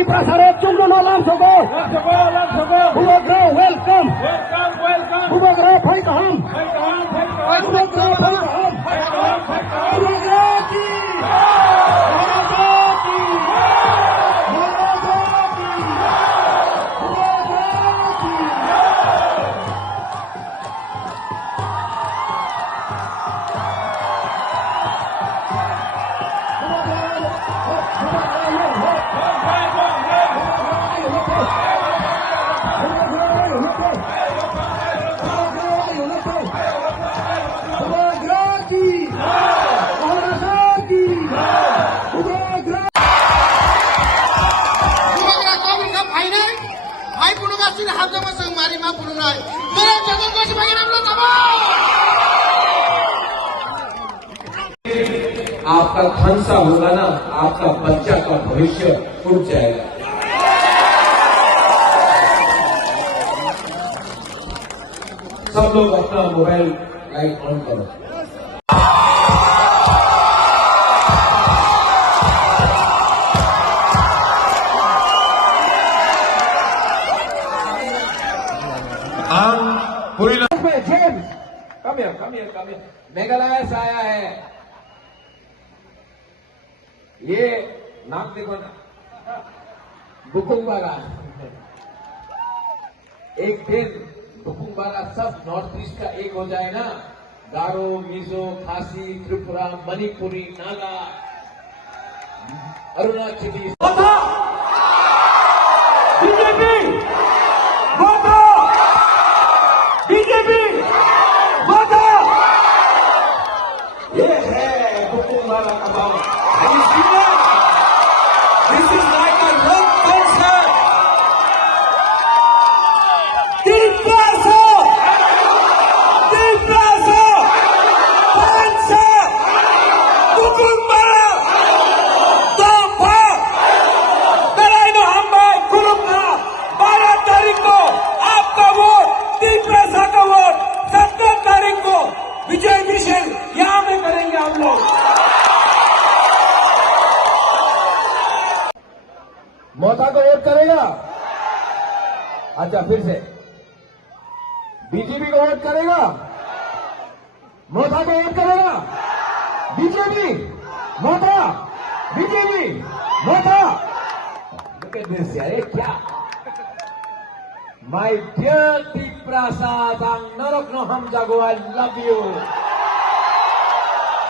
Tiprasaro Chungno Lam Sogo. Bubagra, welcome. Bubagra, Phai Kaham. Bubagra, Phai Kaham. Bubagra ki. आपका खंसा होगा ना, आपका बच्चा का भविष्य उठ जाएगा। सब लोग अपना मोबाइल लाइट ऑन करो। James, come here. मेघालय से आया है। ये नाम देखो ना, बुकुंगबारा। एक दिन बुकुंगबारा सब नॉर्थ ईस्ट का एक हो जाए ना, गारो, मिजो, खासी, त्रिपुरा, मणिपुरी, नागा, अरुणाचली। बीजेपी ये है बुकुंगबारा का भाव। This is like a rock concert. Tipraso, Pansa, Bukumbara, Tampa, Belaino Hamba, Kulumna, 12 तारीख को आपका वोट, तिप्रासा का वोट, 17 तारीख को विजय मिशन यहाँ में करेंगे हम लोग। मोता को वोट करेगा? अच्छा, फिर से बीजेपी को वोट करेगा? मोता को वोट करेगा? BJP, Mota, BJP, Mota. Look at this, अरे क्या? My dear Tiprasa, Nang Narok no Ham Jago, I love you.